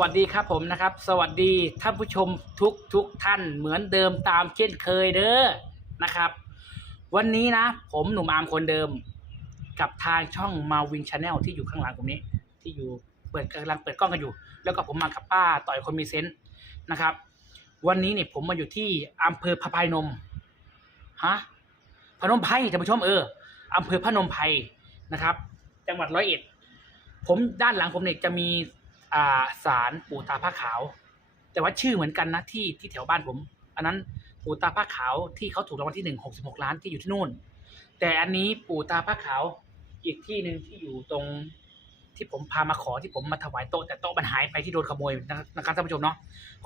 สวัสดีครับผมนะครับ สวัสดีท่านผู้ชมทุกทุกท่านเหมือนเดิมตามเช่นเคยเด้อนะครับ วันนี้นะ ผมหนุ่มอาร์มคนเดิม กับทางช่องมาวินชาแนลที่อยู่ข้างหลังผมนี้ ที่อยู่เปิดกำลังเปิดกล้องกันอยู่ แล้วก็ผมมากับป้าต่อยคนมีเซนต์นะครับ วันนี้เนี่ยผมมาอยู่ที่อำเภอพะพายนมฮะพนมไพรท่านผู้ชมเอออำเภอพนมไพรนะครับ จังหวัดร้อยเอ็ดผมด้านหลังผมเนี่ยจะมี อ่าศาลปู่ตาผ้าขาว แต่ว่าชื่อเหมือนกันนะที่ที่แถวบ้านผม อันนั้นปู่ตาผ้าขาวที่เขาถูกรางวัลที่หนึ่งหกสิบหกล้านที่อยู่ที่นู่น แต่อันนี้ปู่ตาผ้าขาวอีกที่หนึ่งที่อยู่ตรงที่ผมพามาขอที่ผมมาถวายโต๊ะแต่โต๊ะมันหายไปที่โดนขโมยนะครับท่านผู้ชมเนาะ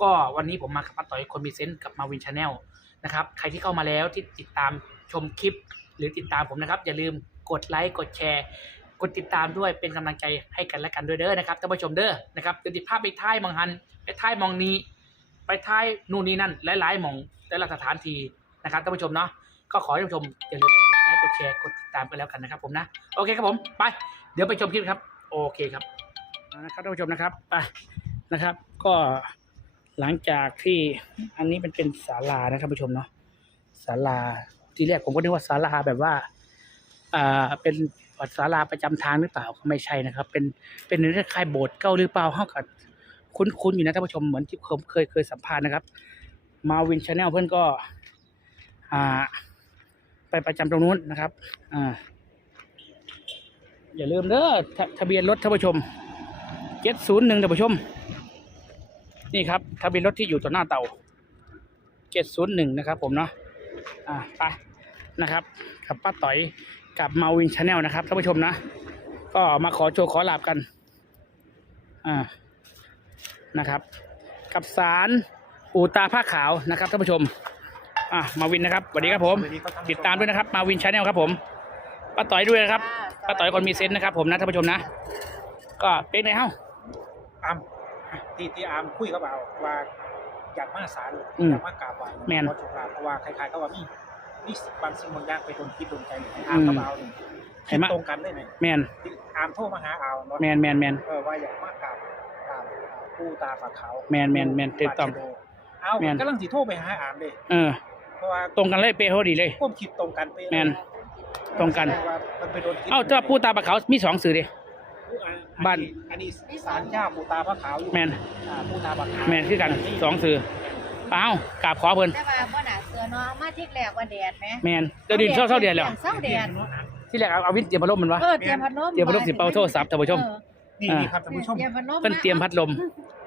ก็วันนี้ผมมากับป้าต่อยคนมีเซนต์กับมาวินชาแนลนะครับใครที่เข้ามาแล้วที่ติดตามชมคลิป หรือติดตามผมนะครับ อย่าลืมกดไลค์กดแชร์ ดติดตามด้วยเป็นกำลังใจให้กันและกันด้วยเด้อนะครับท่านผู้ชมเด้อนะครับเดี๋ยวติดภาพไปท้ายมองหันไปท้ายมองนี้ ไปท้ายนู่นนี่นั่นหลายๆมองแต่ละสถานที่นะครับท่านผู้ชมเนาะก็ขอให้ท่านผู้ชมอย่าลืมกดไลค์กดแชร์กดติดตามกันแล้วกันนะครับ ผมนะโอเคครับผมไปเดี๋ยวไปชมคลิปครับ โอเคครับนะครับท่านผู้ชมนะครับไปนะครับ ก็หลังจากที่อันนี้มันเป็นศาลานะท่านผู้ชมเนาะศาลาที่แรกผมก็นึกว่าศาลาแบบว่าอ่าเป็น ศาลาประจำทางหรือเปล่าก็ไม่ใช่นะครับ เป็นเป็นเรื่องคล้ายโบสถ์เก่าหรือเปล่าเฮากับคุ้นๆอยู่นะท่านผู้ชมเหมือนที่ผมเคยเคยสัมภาษณ์นะครับ มาวินชาแนลเพื่อนก็อ่าไปประจำตรงนู้นนะครับอ่าอย่าลืมเด้อทะทะเบียนรถท่านผู้ชมเจ็ดศูนย์หนึ่งท่านผู้ชม นี่ครับทะเบียนรถที่อยู่ต่อหน้าเตาเจ็ดศูนย์หนึ่งนะครับ ผมเนาะอ่าไปนะครับกับป้าต่อย กับมาวินชาแนลนะครับท่านผู้ชมนะ ก็มาขอโชว์ขอลาบกัน อ่านะครับ กับสารอูตาผ้าขาวนะครับท่านผู้ชม อะมาวินนะครับสวัสดีครับผม ติดตามด้วยนะครับ มาวินชาแนลครับผมป้าต่อยด้วยนะครับป้าต่อยคนมีเซนส์นะครับผมนะท่านผู้ชมนะ ก็เป็นไงเฮ้าอามที่ที่อามคุยกับเอาว่าอยากมาศาลอืมอยากมากราบไหว้แม่นขอโชคลาภเพราะว่าใครๆก็ว่ามี มีบางสิ่งบางอย่างไปโดนคิดโดนใจให้อามกับเอาเนี่ยเห็คินดไหมตรงกันเลยเนี่ยแมนที่อามโทรมาหาเอาเนาะแมนแมนแมนเออว่าอยากมากราบกราบผู้ตาฝาขาวแม่นแม่นแม่นถูกต้องบาดชะโดเอาแม่นกำลังสิโทรไปหาอามเลยเออเพราะว่าตรงกันเลยเป๊ะพอดีเลยความคิดตรงกันไปะแม่นตรงกันแสดว่ามันไปโดนคิดเอ้าเจ้าปูตาปลาเขาวมีสองสื่อดิบ้านอันนี้ศาลเจ้าปู่ตาพระขาวอยู่แมนอ่าปู่ตาฝาขาวแมนคือกันสองสื่อเอ้ากราบขอเพิ่นแต่ว่าบ่น่า เสือเนาะมาที่แรกว่าแดดไหมแมนเดี๋ยวดินเศร้าเศร้าเดือนแล้ว เศร้าแดดที่แรกเอาเอาวิทย์เตรียมพัดลมมันวะเออเตรียมพัดลมเตรียมพัดลมสิเป่าโทรศัพท์ท่านผู้ชม เออนี่อ่านี่นี่ครับท่านผู้ชม เตรียมพัดลมเพิ่นเตรียมพัดลม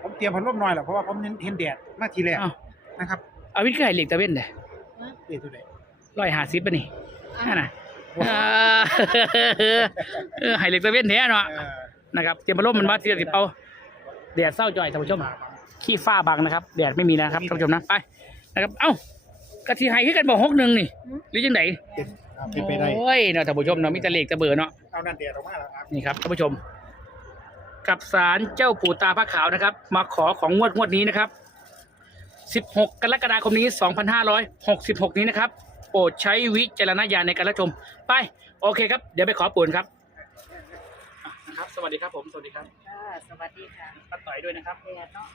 ผมเตรียมพัดลมหน่อยแหละเพราะว่าผมเห็นแดดมาทีแรกเอ้านะครับเอาวิทย์ก็ให้เหล็กตะเว้นเลยเดี๋ยวตัวไหนร้อยห้าสิบป่ะนี่นั่นน่ะอ่าเออให้เหล็กตะเว้นแท้เนาะเออนะครับเตรียมพัดลมมันว่าที่จะสิเป่าแดดเศร้าจ่อยท่านผู้ชมขี้ฟ้าบังนะครับแดดไม่มีนะครับท่านผู้ชมนะไปนะครับเอ้า กะทิไฮขึ้นกันบอกหกหนึ่งนี่ หรือยังไงเอาเป็นไปได้โอ้ยเนาะท่านผู้ชมเนาะมีแต่เหล็กแต่เบอร์เนาะเอานั่นแดดออกมาแล้วครับนี่ครับท่านผู้ชม กับสารเจ้าปู่ตาพระขาวนะครับ มาขอของงวดงวดนี้นะครับ 16 กรกฎาคมนี้ 2566 นี้นะครับ โปรดใช้วิจารณญาณในการรับชม ไป โอเคครับ เดี๋ยวไปขอปูนครับอะนะครับ สวัสดีครับผม สวัสดีครับค่ะสวัสดีค่ะป้าต่อยด้วยนะครับ แดดเนาะ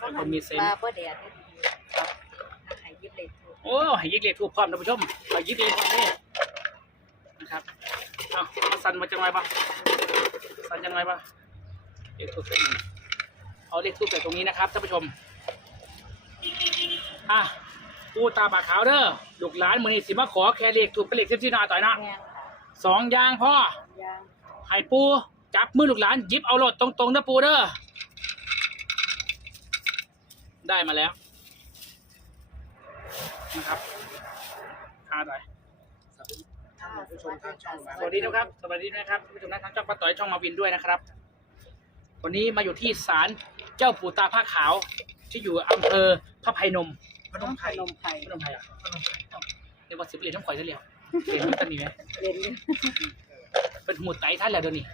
ป้าคนมีเซนส์ว่าบ่แดดนี่ครับให้ยิบเลยถูก โอ้ให้ยิกเลขทูบพร้อมท่านผู้ชมให้ยิกเลขพร้อมนี่นะครับเอามาสั่นมาจังไรบ้างสั่นจังไรบ้างเลขทูบเป็นเอาเลขทูบใส่ตรงนี้นะครับท่านผู้ชมอะปูตาปากขาวเด้อลูกหลานมือนี้สิมาขอแค่เลขทูบเป็นเลขเซฟซี่นาต่อยนะแม่นสองอยางพ่อ ยางให้ปูจับมือลูกหลานหยิบเอาโลดตรงๆนะปูเด้อได้มาแล้ว นะครับคาต่อยท่านผู้ชมทางช่องมาสวัสดีนะครับ สวัสดีนะครับท่านผู้ชมนะทางช่องป้าต่อยช่องมาวินด้วยนะครับ วันนี้มาอยู่ที่ศาลเจ้าปู่ตาผ้าขาว ที่อยู่อำเภอพระไพนมพนมไพรนมไผ่พนมไพรอะพนมไพรเอ้าเรียกว่าสิบเหรียญน้ำข่อยซะแล้วเหรียญมันตันนี่ไหมเล่นอยู่เป็นหมุดไตท่านแล้วเดี๋ยวนี้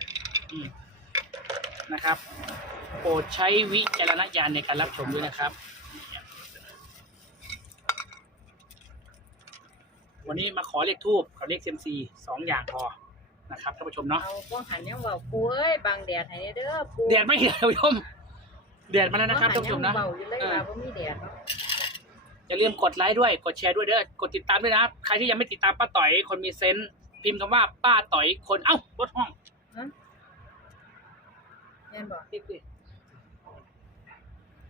อืมนะครับ โปรดใช้วิจารณญาณในการรับชมด้วยนะครับ วันนี้มาขอเลขทูบกับเลขเซมซีสองอย่างพอนะครับท่านผู้ชมเนาะเอาพวกหันยังว่าปูเอ้ยบังแดดให้เด้อปูแดดไม่เห็นท่านผู้ชมแดดมาแล้วนะครับท่านผู้ชมนะเบาอยู่เลยว่าบ่มีแดดเนาะอย่าลืมกดไลค์ด้วยกดแชร์ด้วยเด้อกดติดตามด้วยนะครับใครที่ยังไม่ติดตามป้าต่อยคนมีเซนส์พิมพ์คำว่าป้าต่อยคนเอ้ารถห้องแม่นบ่ติดติด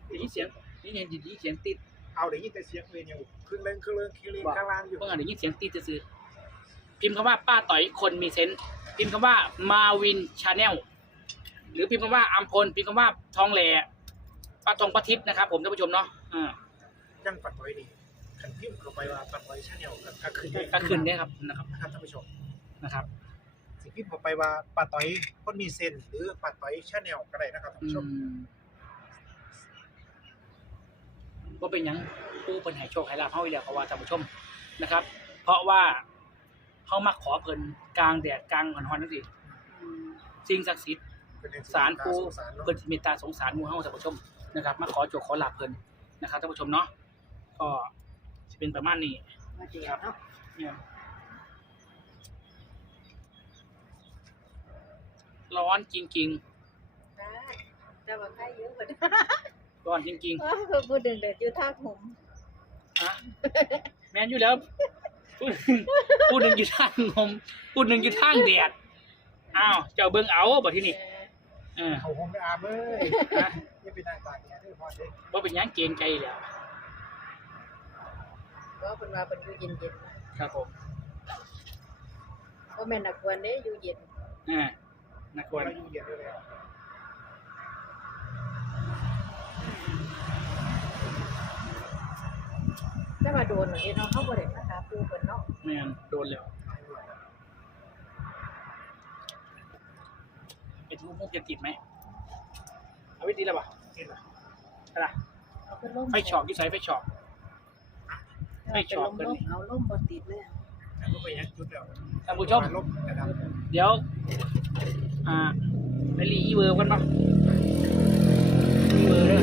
ได้ยินเสียงนี่ไงได้ยินเสียงติดเอาเดี๋ยวยินแต่เสียงเลยเนี่ย ครึ่งเล่งครึ่งเล่งครึ่งเล่งข้างล่างอยู่เมื่อกี้ได้ยินเสียงติดซื่อๆพิมพ์คำว่าป้าต่อยคนมีเซนส์พิมพ์คำว่ามาวินชาแนลหรือพิมพ์คำว่าอัมพลพิมพ์คำว่าทองแหล่ป้าทองป้าทิพย์นะครับ ผมท่านผู้ชมเนาะอ่ายังปัดไว้นี่ขันพิมพ์เข้าไปว่าปัดไว้ชาแนลก็ขึ้นก็ขึ้นเนี่ยครับนะครับนะครับท่านผู้ชมนะครับสิพิมพ์เข้าไปว่าปัดต่อยคนมีเซนหรือปัดต่อยชาแนลก็ได้นะครับท่านผู้ชม ม ว่าเป็นหยังผู้เป็นให้โชคให้ลาภเฮาอีแล้วเพราะว่าท่านผู้ชมนะครับ เพราะว่าเฮามาขอเพิ่นกลางแดดกลางหอนๆนั่นสิอืมสิ่งศักดิ์สิทธิ์เป็นเรื่องสารปูสงสารเนาะเพิ่นสิเมตตาสงสารหมู่เฮาท่านผู้ชมนะครับมาขอโชคขอลาภเพิ่นนะครับท่านผู้ชมเนาะก็สิเป็นประมาณนี้มาแดดเนาะเนี่ยร้อนจริงได้แต่ว่าใครเยอะกว่าๆ ร้อนจริงเออคือผู้ดึงเด็ดอยู่ท่าผมๆอะแม่นอยู่แล้วพูดพูดหนึ่งอยู่ทางงมพูดหนึ่งอยู่ทางแดดอ้าวเจ้าเบิ่งเอาบ่ที่นี่เออเขาคงไปอาบเลยนะนี่เป็นนางตากแดดด้วยพอเด้ว่าเป็นหยังเกรงใจแล้ว ก็เป็นว่าเป็นอยู่เย็นๆนะครับผมก็แม่นนักควรเด้อยู่เย็นอ่านักควนรละยุ่งเหยิงด้วยแล้ว แต่ว่าโดนเหมือนเนาะเขาบ่ได้มาตาปูเพิ่นเนาะแม่นโดนแล้วไอ้ทูมุกจะติดไหมเอาไว้ติดแล้วป่ะเห็นไหมอะไรเอาขึ้นล่มไฟช็อตที่ใช้ไฟช็อต ไม่ชอบเป็กันนลนี่มเอาล่มบ่ติดเลยอะแต่ก็ไปยังจุดแล้วท่านผู้ชม ลบกระดับเดี๋ยว อ่าไปรีอีเวอร์กันปะอีเวอร์เด้อ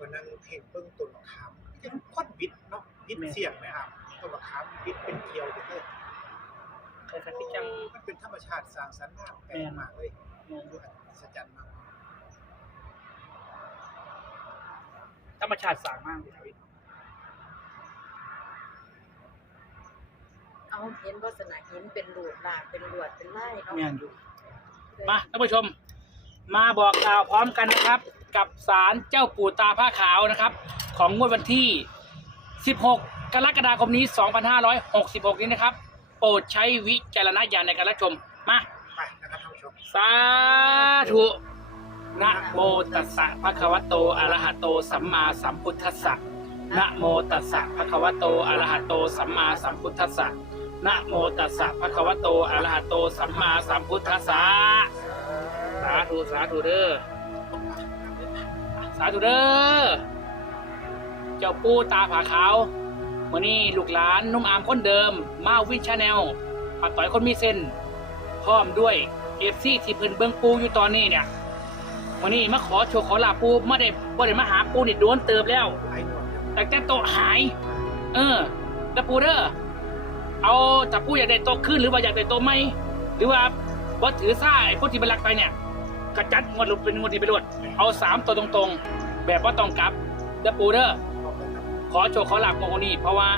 กันนั่งเพ่งเบิ้งต้นมะขามยังค่อนบิดเนาะบิดเสียงไหมครับต้นมะขามบิดเป็นเกลียวเลยใครๆที่จังมันเป็นธรรมชาติสร้างสรรค์มากแปลกมากเลยดูอัศจรรย์มากธรรมชาติสร้างมากเลยครับพี่เอาเห็นวัสนาหินเป็นหลูดลากเป็นลวดเป็นไล่เนาะแม่นอยู่มาท่านผู้ชม มาบอกกล่าวพร้อมกันนะครับ กับศาลเจ้าปู่ตาผ้าขาวนะครับ ของงวดวันที่ 16 กรกฎาคมนี้ 2566 นี้นะครับ โปรดใช้วิจารณญาณในการรับชม มา ไปนะครับท่านผู้ชมสาธุนะโมตัสสะภะคะวะโตอะระหะโตสัมมาสัมพุทธัสสะนะโมตัสสะภะคะวะโตอะระหะโตสัมมาสัมพุทธัสสะนะโมตัสสะภะคะวะโตอะระหะโตสัมมาสัมพุทธัสสะสาธุสาธุเด้อ สาธุเด้อเจ้าปู่ตาผาขาววันนี้ลูกหลานนุ่มอามคนเดิม มาวิชาแนลปัดต่อยคนมีเส้น พร้อมด้วยเอฟซีที่เพิ่นเบิ่งปูอยู่ตอนนี้เนี่ยวันนี้มาขอโชว์ขอลาปูไม่ได้บ่ได้มาหาปูนี่โดนเติบแล้วแต่แต่โตหาย เออแต่ปูเด้อเอาถ้าปูอยากได้โตขึ้นหรือว่าอยากได้โตไหมหรือว่าบ่ถือซ่าไอ้พวกที่มันลักไปเนี่ย กระจัดงวดหลุดเป็นงวดที่ไปรวด เอาสามตัวตรงๆ แบบว่าต้องกลับเด้อปูเด้อบอกเลยครับขอโชว์ขอลาบโมนี่เพราะว่า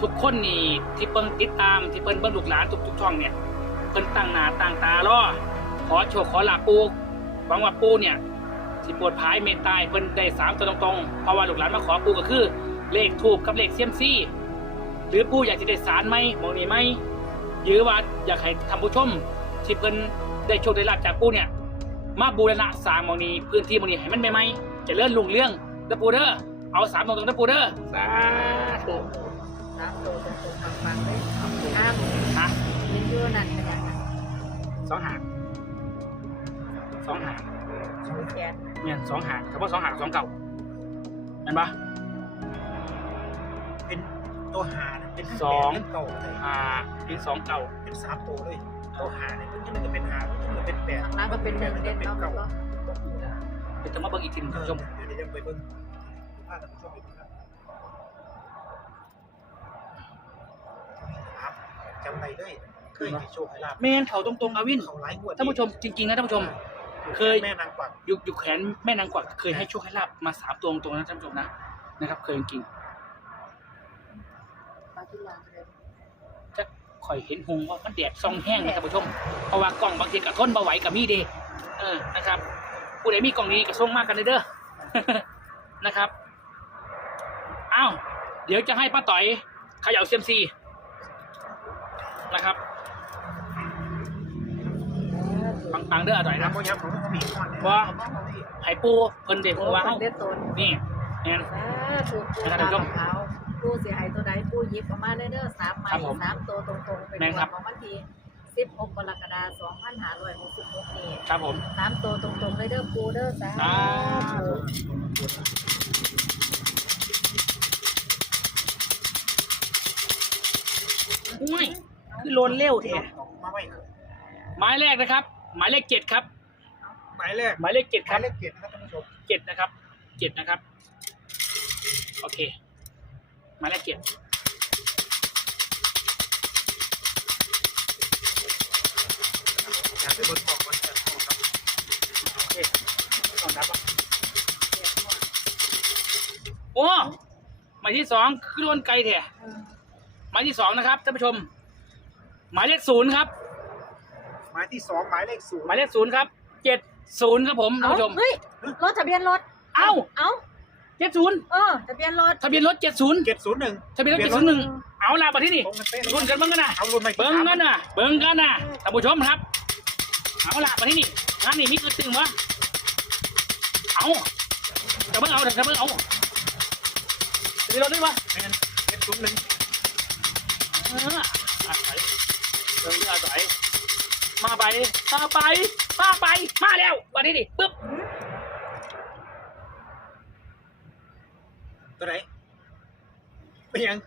ทุกคนนี่ที่เพิ่งติดตามที่เพิ่นเบิ่งลูกหลานทุกๆช่องเนี่ยเพิ่นตั้งหน้าตั้งตารอขอโชว์ขอลาบปูหวังว่าปูเนี่ยสิโปวดภายเมตตาให้เพิ่นได้สามตัวตรงๆเพราะว่าลูกหลานมาขอปูก็คือ เลขทูบกับเลขเซียมซี่ หรือปูอยากจะได้สารไหมมองนี่ไหมหรือว่าอยากให้ท่านผู้ชมที่เพิ่นได้โชคได้ลาบจากปูเนี่ย มาบูรณะสร้างหมองนี้พื้นที่หมองนี้ให้มันใหม่ๆเจะเลื่อนลุงเรื่องเด้อปูเด้อเอาสามตรงๆเด้อปูเด้อสาธุสามโตตรงๆฟังๆเลยอ้ามฮะเห็นอยู่นั่นเป็นยังไงสองหางสองหางชูแขนเนี่ยสองหางเฉพาะสองหางสองเก่าเห็นปะเป็นตัวหาเนี่ยเป็นสองเป็นเก่าเลยอ่าเป็นสองเก่าเป็นสามตัวเลยตัวหาเนี่ยมันจะเป็น หามันจะเป็นแปดข้างล่างก็เป็นหนึ่งเด่นเนาะมันก็เดี๋ยวจะมาเบิ่งอีกทีหนึงเอท่านอผู้ชมเดี๋ยวจะไปเบิ่งาท่านผู้ชมไปดูครับครับจำได้เลยเคยให้โชคให้ลาบแมนเขาตรงๆอาวินเขาหลายงวดท่านผู้ชมจริงๆนะท่านผู้ชม เคย แม่นางกวักอยู่อยู่แขนแม่นางกวักเคยให้โชคให้ลาบมาสามตัวตรงๆนะท่านผู้ชมนะนะครับ เคยจริง ปลาที่ลาง เลยๆจะคอยเห็นหงว่ามันแดดซองแห้งนะท่านผู้ชม เพราะว่ากล้องบางทีกับทนบ่ไหวกับมีเดเออนะครับ ผู้ใดมีกล้องนี้ก็ส่งมากกันเลยเด้อนะครับอ้าวเดี๋ยวจะให้ป้าต่อยเขย่าเซียมซีนะครับปังๆเด้ออร่อยนะน้ำมันยำของเขามีก้อนเนี่ยว่าไห้ปูเพิ่นเด็กโอ้หัวเฮาเด็ดตนนี่แม่นสาธุปูนะตาครับท่านผู้ชมขาว ปูเสียหายตัวใดปูหยิบออกมาได้เด้อสามใบครับผมสามตัวตรงๆเป็นแม่นวัครับ นของวันที่สิบหกกรกฎาคมสองพันห้าร้อยหกสิบหกนี่ครับผม สามตัวตรงๆเลยเด้อปูเด้อสาสาธุธุ อุ้ย คือโลนเร็วแท้มาไว้ครับหมายแรกนะครับ หมายเลขเจ็ดครับ หมายแรกหมายเลขเจ็ดหคมารัยบเลขเจ็ดนะครับท่านผู้ชมเจ็ดนะครับเจ็ดนะครับ โอเค หมายเลขเจ็ดอยากไปเบนบอกวันจะออกครับโอเคต้องนับอะโอ้หมายที่สองคือโดนไกลแท้หมายที่สองนะครับท่านผู้ชม หมายเลขศูนย์ครับ หมายที่สองหมายเลขศูนย์หมายเลขศูนย์ครับเจ็ดศูนย์ครับผมท่านเอ้าผู้ชมเฮ้ยรถทะเบียนรถ เอ้า เอ้า เจ็ดศูนย์เออทะเบียนรถทะเบียนรถเจ็ดศูนย์เจ็ดศูนย์หนึ่งทะเบียนรถเจ็ดศูนย์หนึ่งเอาล่ะมาที่นี่ตรงกันเป๊ะเลยรุ่นกันบ้างกันนะเอารุ่นใหม่เบิ้งกันนะเบิ้งกันนะท่านผู้ชมครับ เอาล่ะมาที่นี่งานนี่มีกระตึงวะเอาแต่เบิ้งเอาแต่เบิ้งเอาทะเบียนรถด้วยวะแมนเจ็ดศูนย์หนึ่งเอออาศัยเบิ้งด้วยอาศัยมาไปมาไปมาไปมาแล้วมาที่นี่ปึ๊บ ตัวไหนเป็นยัง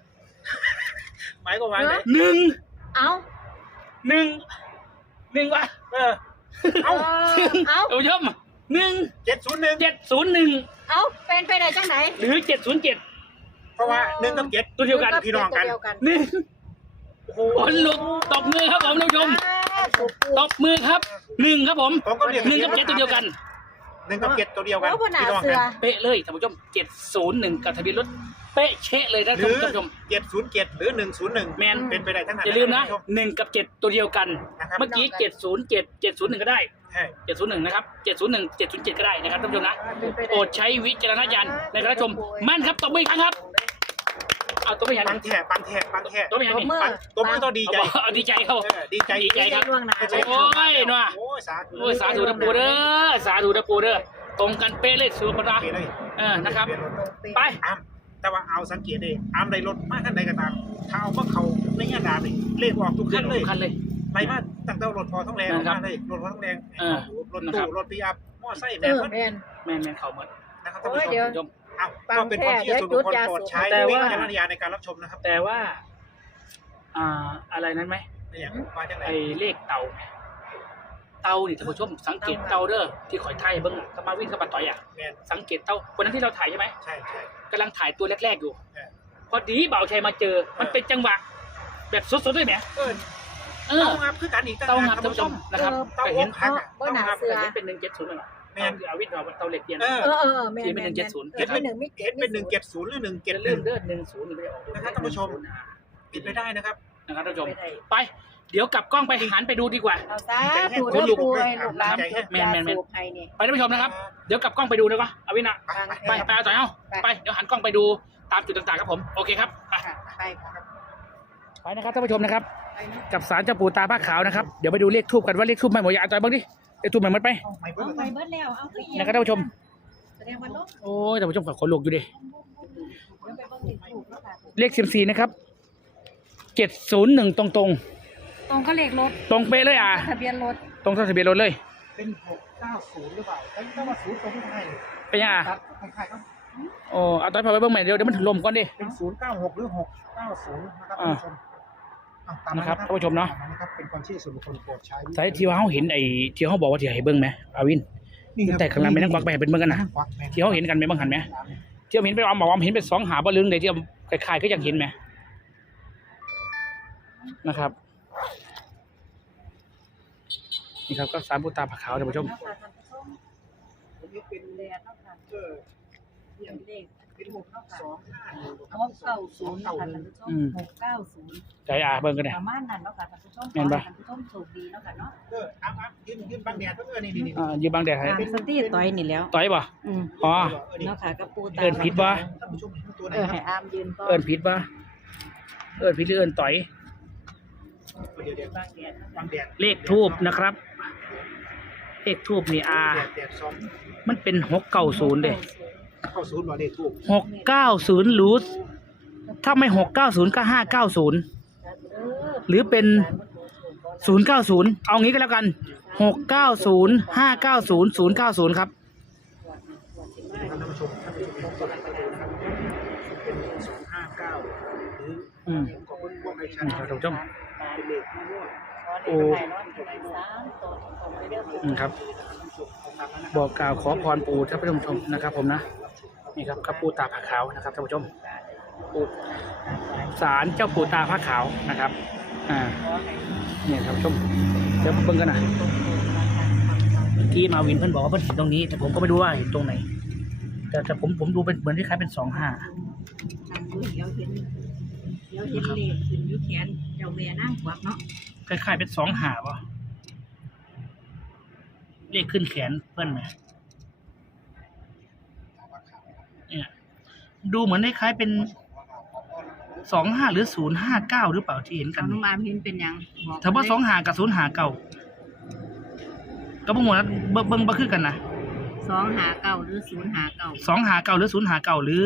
หมายก็หมายไหนหนึ่งเอ้าหนึ่งหนึ่งวะเออเอ้าเอ้าท่านผู้ชมหนึ่งเจ็ดศูนย์หนึ่งเจ็ดศูนย์หนึ่งเอ้าเป็นไปได้จังไหนหรือเจ็ดศูนย์เจ็ดเพราะว่าหนึ่งกับเจ็ดตัวเดียวกันพี่น้องกันตัวเดียวกันหนึ่งคนลุกตบมือครับผมท่านผู้ชมตบมือครับหนึ่งครับผมผมก็เรียกหนึ่งกับเจ็ดตัวเดียวกัน หนึ่งกับเจ็ดตัวเดียวกันแล้วพนาพี่น้องเสืกัอนเป๊ะเลยท่านผู้ชมเจ็ดศูนย์หนึ่งกับทะเบียนรถเป๊ะเชะเลยนะหท่านรือผู้ชม เจ็ดศูนย์เจ็ดหรือหนึ่งศูนย์หนึ่งแมน เป็นไปได้ทั้งนั้นอย่าลืมนะท่ผู้ชหนึ่งกับเจ็ดตัวเดียวกัน นะครับเมื่อกี้เจ็ดศูนย์เจ็ดเจ็ดศูนย์หนึ่งก็ได้ใช่เจ็ดศูนย์หนึ่งนะครับเจ็ดศูนย์หนึ่งเจ็ดศูนย์เจ็ดก็ได้นะครับท่านผู้ชมนะ เป็นไปได้ โปรดใช้วิจารณญาณในการรับชมมั่นครับตบมืออีกครั้งครับ เอาตัวไม่หันปังแท่ปังแท่ปังแท่ตัวไม่หันนี่ตัวปังตัวมือตัวดีใจเอาเอาดีใจเขาเออดีใจดีใจครับล่วงหน้าใช่โอ้ยหน่ะโอ้ยสาธุโอ้ยสาธุนะปูเด้อสาธุนะปูเด้อตรงกันเป๊ะเลยสุภาโอเคเลยเออนะครับเปลี่ยรถไปอามแต่ว่าเอาสังเกตเลยอามในรถมากขั้นใดก็ตามถ้าเอามาเขาในยาดาเลยเลขออกทุกเรื่ขั้อนงเลยสำคัญเลยไปมาตั้งแต่รถพอท้องแรงออกมาเลยรถพอท้องแรงเออรถนะครับตู้รถปีอัพมอไซค์เอแม่อมันแม่นแม่นแม่นเขาหมดนะครับท่านโอ้ผู้ยชเดี๋ยวมชม อ้าวปังก็เป็นความเชื่อส่วนบุคคลแท้เดี๋ยวโปรดใช้แต่วิว่าจารณญาณในการรับชมนะครับแต่ว่า อ่า อะไรนั้นไหมไม่อย่างมาจากไหนไอ้เลขเตาเตานี่ท่านผู้ชมสังเกตเตาเด้อที่ข่อยไทยเบิ้งอะก็มาวิ่งเข้ามาต่อยอะแม่นสังเกตเตาวันนั้นที่เราถ่ายใช่ไหมใช่ใช่กำลังถ่ายตัวแรกๆอยู่เออพอดีเบาชัยมาเจอ มันเป็นจังหวะ แบบสดๆด้วยไหมเออเออเตางับคือกันอีกต่างเตาหากงับท่านผู้ชมนะครับเตาก็อเห็นกหักอะบ่หนาเสือเห็นเป็นหนึ่งเจ็ดศูนย์ไหม แม่นเอาวิทย์เราเตาเหล็กเย็นเออเออเออเออแม่นที่เป็นแม่นหนึ่งเจ็ดศูนย์เห็นเป็นหนึ่งมิเห็นเป็นหนึ่งเจ็ดศูนย์หรือหนึ่งเจ็ดจะหลืนึ่มงเด้อหนึ่งศูนย์ไม่ได้ออกนะครับท่านผู้ชมปิดไม่ได้นะครับนะครับท่านผู้ชมไม่ได้ไป เดี๋ยวกลับกล้องไปหันไปดูดีกว่าเอาซะถูกลูกปูให้ลูกหลานแม่นแม่นแม่นสูบให้นี่ไปท่านผู้ชมนะครับ เดี๋ยวกลับกล้องไปดูนะวะเอาวินะไปไปไปเอาต่อยเอาไปเดี๋ยวหันกล้องไปดูตามจุดต่างๆครับผมโอเคครับไปค่ะไปค่ะไปนะครับท่านผู้ชมนะครับไปนะกับสารเจ้าปู่ตาผ้าขาวนะครับ เดี๋ยวไปดูเลขทูบกันว่าเลขทูบใหม่หมดยาต่อยบ้างดิ เลขทูบใหม่หมดไปเอาไม่เบิเอาดไปเลยเบิดแล้ว เอาขึ้นอีกนะครับท่านผู้ชม แสดงว่าลบโอ้ยท่านผู้ชมขอขนลุกอยู่ดิ เดี๋ยวไปเบิ่งติดถูกแล้วค่ะเลขสิบสี่นะครับเจ็ดศูนย์หนึ่งตรงตรงตรงก็เลขรถๆตรงเป๊ะเลยอะ ทะเบียนรถตรงทะเบียนรถเลย เป็นหกเก้าศูนย์หรือเปล่าแต่ถ้าว่าศูนย์ตรงไม่ได้เลยเป็นยังอะตัดคล้ายๆครับโอ้เอาต่อยพาไปเบิ้งใหม่เดี๋ยวเดี๋ยวมันถึงลมก่อนดิ เป็นศูนย์เก้าหกหรือหกเก้าศูนย์นะครับอ่าท่านผู้ชม อะตามนะครับท่านผู้ชมเนาะตามนะครับเป็นความเชื่อส่วนบุคคลโปรดใช้วิจสายที่ว่าเขาเห็นไอ้ที่เขาบอกว่าที่ให้เบิ้งไหมอาวินนี่ครับแต่ข้างหล่างไม่นั่งควักไปให้เป็นเบิ้งกันนะควักแม่ที่เขาเห็นกันไหมบ้างหันไหมเจียมเห็นเป็นออมบอกว่าเห็นเป็นสองหาบ่ลึงเลยเจียมคล้ายๆก็ยังเห็นไหมนะครับนี่ครับก็สารปูตาผักขาวท่านผู้ชมเนาะค่ะท่านผู้ชมผมนี่เป็นแลเนาะค่ะเออ เป็นเลข เป็นหกสองห้าหกเก้าศูนย์เนาะค่ะท่านผู้ชมอืมหกเก้าศูนย์ใจอาเบิ่งกันเนี่ยประมาณนั้นเนาะค่ะท่านผู้ชมแม่นปะขอให้ท่านผู้ชมโชคดีเนาะค่ะเนาะเอออ้ำอ้ำยืนยืนบังแดดเพื่อนนี่นี่นี่อ่าอยู่บางแดดให้ตามสตีต่อยนี่แล้วต่อยบ่อืมอ๋อเนาะค่ะกับปูตาเอิ้นผิดบ่ท่านผู้ชมเห็นตัวไหนเออคให้รับอามยืนก่อนเอิ้นผิดบ่เอิ้นผิดหรือเอิ้นต่อยเดี๋ยวเดี๋ยวบางแดดเนาะบังแดดเลขทูบนะครับ เลขทูบนี่อาแดดแดดสองมันเป็นหกเก้าศูนย์เด้ เข้าศูนย์หรอเลขทูบหกเก้าศูนย์รูทถ้าไม่หกเก้าศูนย์ก็ห้าเก้าศูนย์หรือเป็นศูนย์เก้าศูนย์เอางี้ก็แล้วกันหกเก้าศูนย์ห้าเก้าศูนย์ศูนย์เก้าศูนย์ครับท่านผู้ชมท่านผู้ชมเห็นตัวไหนก็ดูนะครับเป็นสองห้าเก้าหรืออืมขอบคุณพวกไอ้ชัอืนมครับท่านผู้ชมเป็นเลขมั่ว โอ้ อืมครับ บอกกล่าวขอพรปู่ท่านผู้ชมนะครับ ผมนะนี่ครับกับปู่ตาผาขาวนะครับท่านผู้ชมปู่ศาลเจ้าปู่ตาผาขาวนะครับอ่าเนี่ยท่านผู้ชมเดี๋ยวมาเบิ่งกันนะที่มาวินเพิ่นบอกว่าเพิ่นเห็นตรงนี้ แต่ผมก็ไม่รู้ว่าเห็นตรงไหน แต่แต่ผมผมดูเป็นเหมือนที่คล้ายเป็นสองห้าเดี๋ยวเห็นเดี๋ยวเห็นเลขขึ้นอยู่แขนเจ้าแม่นั่งกวักเนาะคล้ายๆเป็นสองหาป่ะ เลขขึ้นแขนเพื่อนไหมเนี่ยดูเหมือนคล้ายๆเป็นสองห้าหรือศูนย์ห้าเก้าหรือเปล่าที่เห็นกักานรนุ่มอามเห็นเป็นหยังบอกถ้าว่าสองหากับศูนย์หาเก้าก็บ่หมดแล้วเบิ่งเบิ่งบ่คือกันนะสองหาเก้าหรือศูนย์หาเก้าสองหาเก้าหรือศูนย์หาเก้าหรือ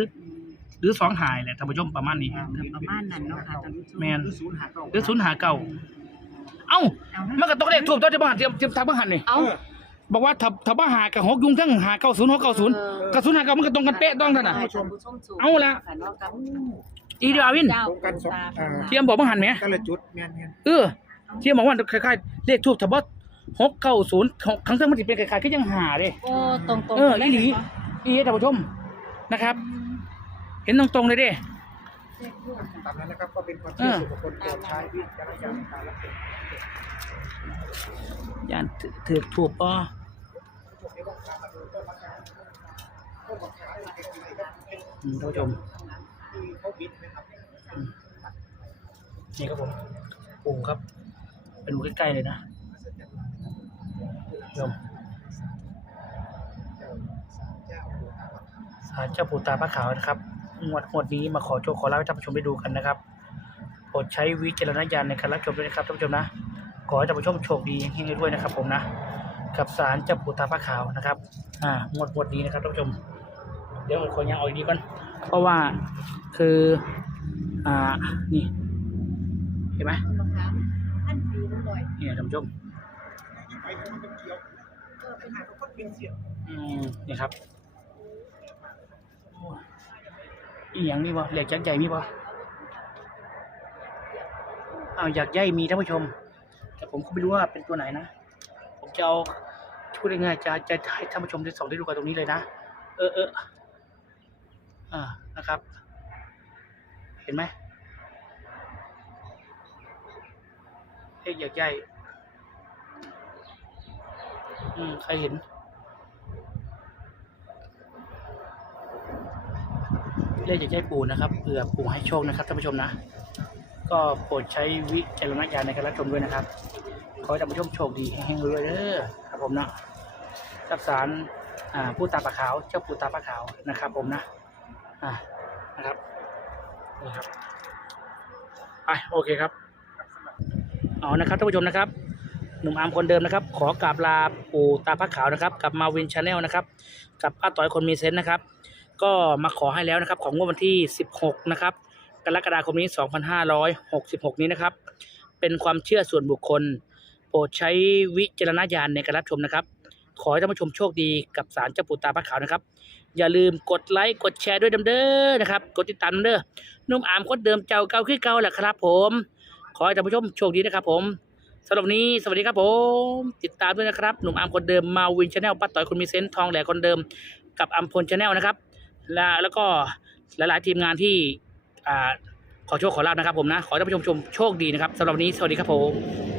หรือสองหายแหละท่านผู้ชมประมาณนี้ กับประมาณนั้นเนาะค่ะท่านผู้ชมแม่นหรือศูนย์หาเก้าหรือศูนย์หาเก้าเอ้าเอามันก็ตกเลขถูกต้องจะบ้านเตรียมเตรียมทางบ้านนี่เอาเออ บอกว่าถ้าถ้าว่าหากับหกยุงทั้งหาเก้าศูนย์หกเก้าศูนย์กับศูนย์หาเก้ามันก็ตรงกันเป๊ะต้องกันน่ะให้ท่านผู้ชมสูงเอาละค่ะเนาะกับอีเดียวอาวินเจ้าตรงกันสองอ่าเทียมบอกว่าหันไหมก็ละจุดแม่นแม่นเออเทียมบอกว่าคล้ายๆเลขทูบถ้าว่าหกเก้าศูนย์ครั้งเท่ามันจะเป็นคล้ายๆก็ยังหาเด้โอ้ตรงๆเอออีหลี อีท่านผู้ชมนะครับ เห็นตรงๆเลยเด้ตามนั้นนะครับก็เป็นความเชื่อส่วนบุคคลโปรดใช้วิจารณญาณในการรับชม ย่านถือถูกป่ะ ท่านผู้ชมที่เขาบิดนะครับนี่ครับผมปู่ครับเป็นดูใกล้ๆเลยนะโยมเจ้าสามเจ้าปู่ตามะขามศาลเจ้าปู่ตาพระขาวนะครับงวดงวดนี้มาขอโชคขอลาบให้ท่านผู้ชมได้ดูกันนะครับโปรดใช้วิจารณญาณในการรับชมด้วยนะครับท่านผู้ชมนะขอให้ท่านผู้ชมโชคดีเฮงๆด้วยนะครับ ผมนะ กับศาลเจ้าปู่ตาพระขาวนะครับ อ่างวดงวดนี้นะครับท่านผู้ชมเดี๋ยวขอยังเอาอีกดีก่อน เพราะว่าคือ อ่า นี่ เห็นไหมมะขามท่านปีน้ำลอยนี่ท่านผู้ชมไปให้มันเป็นเกี่ยวเออเป็นหาทุกคนเป็นเสียงอืมนี่ครับโอ้ยอีหยังนี่บ่เหล็กจักใหญ่มีบ่อ้าวอยากใหญ่มีท่านผู้ชม แต่ผมก็ไม่รู้ว่าเป็นตัวไหนนะ ผมจะเอาพูดง่ายๆจะจะให้ท่านผู้ชมได้ส่องได้ดูกันตรงนี้เลยนะ เออเออ อ่านะครับ เห็นไหมเลขอยากใหญ่อืมใครเห็น เลขจากยายปู่นะครับเผื่อปู่ให้โชคนะครับท่านผู้ชมนะ ก็โปรดใช้วิจารณญาณในการรับชมด้วยนะครับ ขอให้ท่านผู้ชมโชคดีแห่งๆรวยเด้อครับผมนะรักษารผู้ตาปลาขาว เจ้าปู่ตาปลาขาวนะครับผมนะ อ่านะครับนี่ครับไปโอเคครับเอานะครับท่านผู้ชมนะครับ หนุ่มอาร์มคนเดิมนะครับ ขอกราบลาปู่ตาพระขาวนะครับกับมาวินชาแนลนะครับ กับป้าต่อยคนมีเซนส์นะครับ ก็มาขอให้แล้วนะครับ ของงวดวันที่ 16 นะครับกรกฎาคมนี้ 2566 นี้นะครับ เป็นความเชื่อส่วนบุคคล โปรดใช้วิจารณญาณในการรับชมนะครับ ขอให้ท่านผู้ชมโชคดีกับสารเจ้าปู่ตาพระขาวนะครับ อย่าลืมกดไลค์กดแชร์ด้วยเด้อนะครับ กดติดตามเด้อนุ่มอามคนเดิมเจ้าเก่าคือเก่าแหละครับ ผม ขอให้ท่านผู้ชมโชคดีนะครับ ผมสำหรับนี้สวัสดีครับผม ติดตามด้วยนะครับ หนุ่มอามคนเดิมมาวินชาแนลป้าต่อยคนมีเซนส์ทองแหลกคนเดิม กับอัมพลชาแนลนะครับ และแล้วก็หลายๆทีมงานที่อ่าขอโชคขอลาบนะครับผมนะ ขอท่านผู้ชมชมโชคดีนะครับสำหรับวันนี้สวัสดีครับผม